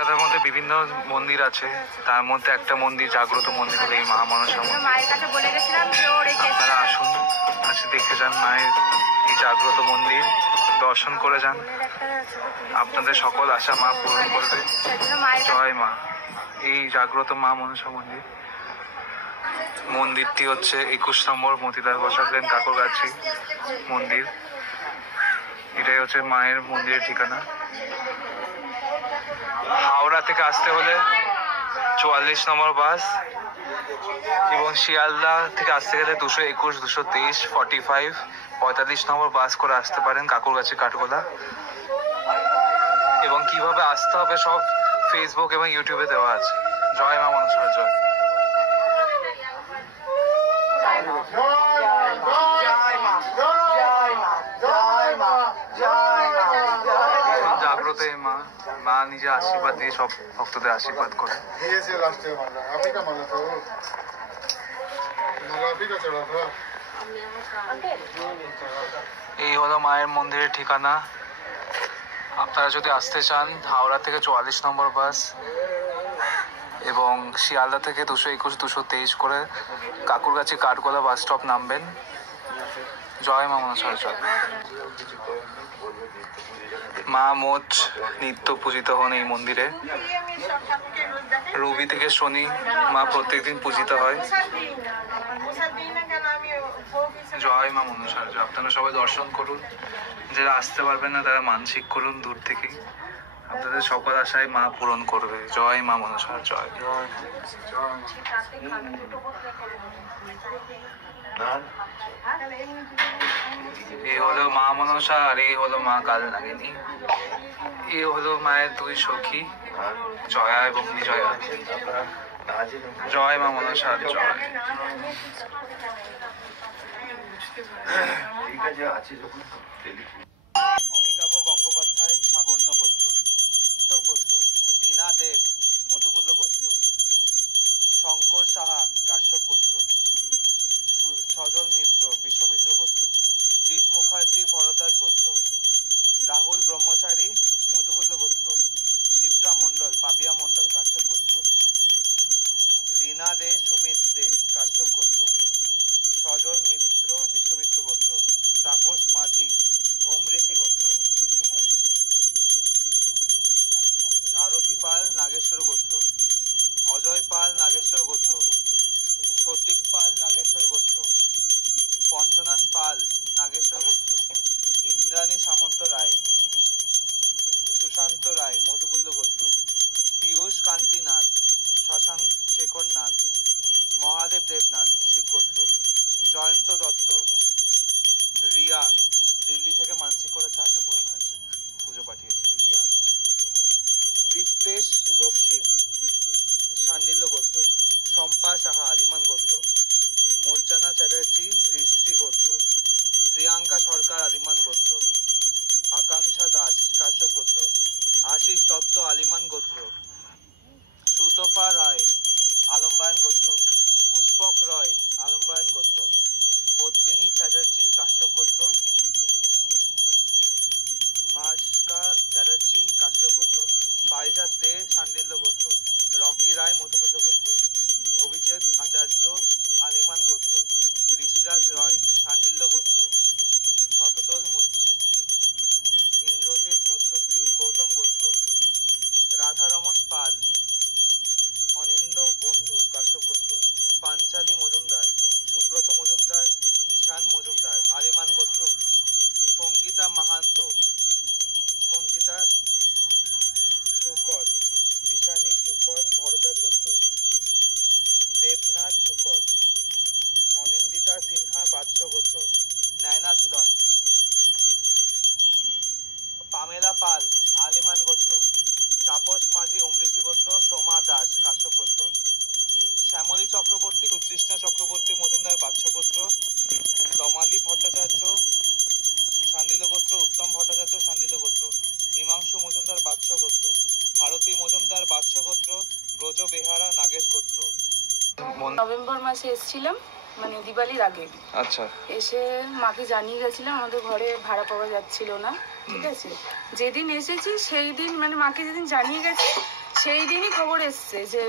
কলকাতার মধ্যে বিভিন্ন মন্দির আছে, তার মধ্যে একটা মন্দির জাগ্রত মন্দির হলো এই মা মনসা মন্দির। আপনারা আসুন, আজকে দেখতে যান মায়ের এই জাগ্রত মন্দির, দর্শন করে যান, আপনাদের সকল আশা মা পূরণ করবে। জয় মা। এই জাগ্রত মা মনসা মন্দির, মন্দিরটি হচ্ছে 21 নম্বর মতিলাল বসাক লেন কাকুরগাছি মন্দির। এটাই হচ্ছে মায়ের মন্দিরের ঠিকানা। হাওড়া থেকে আসতে হলে 44 নম্বর বাস, এবং শিয়ালদা থেকে আসতে গেলে 221, 223, 45, 45 নম্বর বাস করে আসতে পারেন কাকুরগাছি কাঠগোলা। এবং কিভাবে আসতে হবে সব ফেসবুক এবং ইউটিউবে দেওয়া আছে। জয় মা মনসা জয়। জাগ্রত মা, মা নিজে আশীর্বাদ দিয়ে সব ভক্তদের আশীর্বাদ করে। এই হলো মায়ের মন্দিরের ঠিকানা। আপনারা যদি আসতে চান হাওড়া থেকে 44 নম্বর বাস এবং শিয়ালদা থেকে 221, 223 করে কাকুরগাছি কাঠগোলা বাস স্টপ নামবেন। জয় মা মনসা জয়। মা মোট নিত্য পূজিত হন এই মন্দিরে। রবি থেকে শনি মা প্রত্যেকদিন পূজিত হয়। জয় মা মনসা জয়। আপনারা সবাই দর্শন করুন, যারা আসতে পারবেন না তারা মানসিক করুন দূর থেকে, আপনাদের সকল আশায় মা পূরণ করবে। জয় মা মনসা জয়। এই হলো মা মনসা আর এই হলো মা কালনাগিনী। এই হলো মায়ের দুই সখী জয়া এবং বিজয়া। জয় মা মনসা জয়। অমিতাভ গঙ্গোপাধ্যায় সাবর্ণ গোত্র, গোত্র টিনা দেব মধুকুল্ল গোত্র, শঙ্কর সাহা কাশ্যপ গোত্র, সজল মিত্র বিশ্বমিত্র গোত্র, জিৎ মুখার্জি ভরদ্বাজ গোত্র, রাহুল ব্রহ্মচারী মধুকুল্ল গোত্র, শিবরা মন্ডল পাপিয়া মন্ডল কাশ্যপ গোত্র, রীনা দে সুমিত দে কাশ্যপ গোত্র, সজল মিত্র বিশ্বমিত্র গোত্র, তাপস মাঝি অমৃষি গোত্র, আরতি পাল নাগেশ্বর গোত্র, অজয় পাল নাগেশ্বর গোত্র, সতিক পাল নাগেশ্বর গোত্র, পঞ্চনান পাল নাগেশ্বর গোত্র, ইন্দ্রাণী সামন্ত রায়, সুশান্ত রায় মধুকুল্ল গোত্র, পীয়ূষ কান্তি নাথ, শশাঙ্ক শেখর নাথ, মহাদেব দেবনাথ শিব গোত্র, জয়ন্ত দত্ত, রিয়া দিল্লি থেকে মানসিক করেছে, আশা পূরণ হয়েছে, পুজো পাঠিয়েছে রিয়া, দীপ্তেশ রক্ষিত সান্নিল্য গোত্র, শম্পা সাহা আলিমান গোত্র, মূর্ছনা চ্যাটার্জি ঋষি গোত্র, প্রিয়াঙ্কা সরকার আলিমান গোত্র, আকাঙ্ক্ষা দাস কাশ্যপ গোত্র, আশিস দত্ত আলিমান গোত্র, সুতপা রায় আলম্বায়ন গোত্র, পুষ্পক রয় আলম্বায়ন গোত্র, পদ্মিনী চ্যাটার্জি কাশ্যপ গোত্র, মাস্কা চ্যাটার্জি কাশ্যপ গোত্র, পারিজাত দে সান্ডিল্য গোত্র, রকি রায় মধুকুল্ল গোত্র, অভিজিৎ আচার্য আলিমান গোত্র, ঋষিরাজ রয় সান্ডিল্য গোত্র, শততল মুৎসিদ্ধি ইন্দ্রজিৎ মুৎসুদ্ধি গৌতম গোত্র, রাধারমন পাল অনিন্দ বন্ধু কাশ্যপ গোত্র, পাঞ্চালী মজুমদার, সুব্রত মজুমদার, ঈশান মজুমদার আলিমান গোত্র, সঙ্গীতা মাহান্ত, সঞ্চিতা শুকল, ঈশানী শুকল ভরদ্বাজ গোত্র, দেবনাথ শুকল, অনিন্দিতা সিনহা বাদশ গোত্র, নয়না ধিলন, পামেলা পাল আলিমান গোত্র, তাপস মাঝি অমৃষি গোত্র, সোমা দাস কাশ্যপ গোত্র, শ্যামলী চক্রবর্তী সুতৃষ্ণা চক্রবর্তী মজুমদার বাদশ গোত্র, তমালী ভট্টাচার্য সান্ডিল্য গোত্র, উত্তম ভট্টাচার্য সান্ডিল্য গোত্র, হিমাংশু মজুমদার বাদশ গোত্র, ভারতী মজুমদার বাদশ গোত্র, ব্রজ বেহারা নাগেশ গোত্র। নভেম্বর মাসে এসেছিলাম, মানে দিওয়ালির আগে। আচ্ছা। এসে মাকে জানিয়ে গেছিলাম আমাদের ঘরে ভাড়া পাওয়া যাচ্ছিল না, ঠিক আছে। যেদিন এসেছি সেই দিন, মানে মাকে যেদিন জানিয়ে গেছি সেই দিনই খবর এসছে যে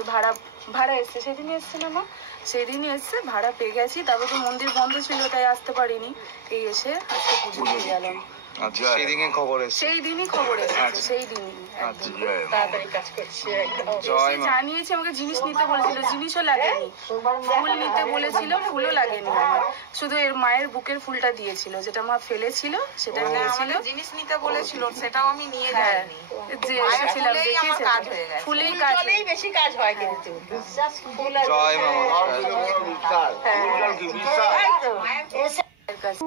ভাড়া এসছে, সেদিনই এসছে না মা, সেই দিনই এসছে, ভাড়া পেয়ে গেছি। তারপর তো মন্দির বন্ধ ছিল তাই আসতে পারিনি, এই এসে আজকে পুজো দিয়ে গেলাম। আচ্ছা, সেই দিনই খবর এসেছে। সেই দিনই খবর এসেছে, সেই দিনই একদম তাড়াতাড়ি কাজ করছে একদম। জয় মা। জানিয়েছে, আমাকে জিনিস নিতে বলেছিল, জিনিসও লাগেনি, ফুল নিতে বলেছিল, ফুলও লাগেনি আমার, শুধু এর মায়ের বুকের ফুলটা দিয়েছিল, যেটা মা ফেলেছিল সেটা দিয়েছিল। জিনিস নিতে বলেছিল, সেটাও আমি নিয়ে হ্যাঁ, যাইনি। যে এসেছিলাম ফুলেই আমার দেখেছে, কাজ হয়ে গেছে। ফুলেই কাজ হয়ে ফুলেই বেশি কাজ হয় কিন্তু। ফুল আর জয় মা। গেছে।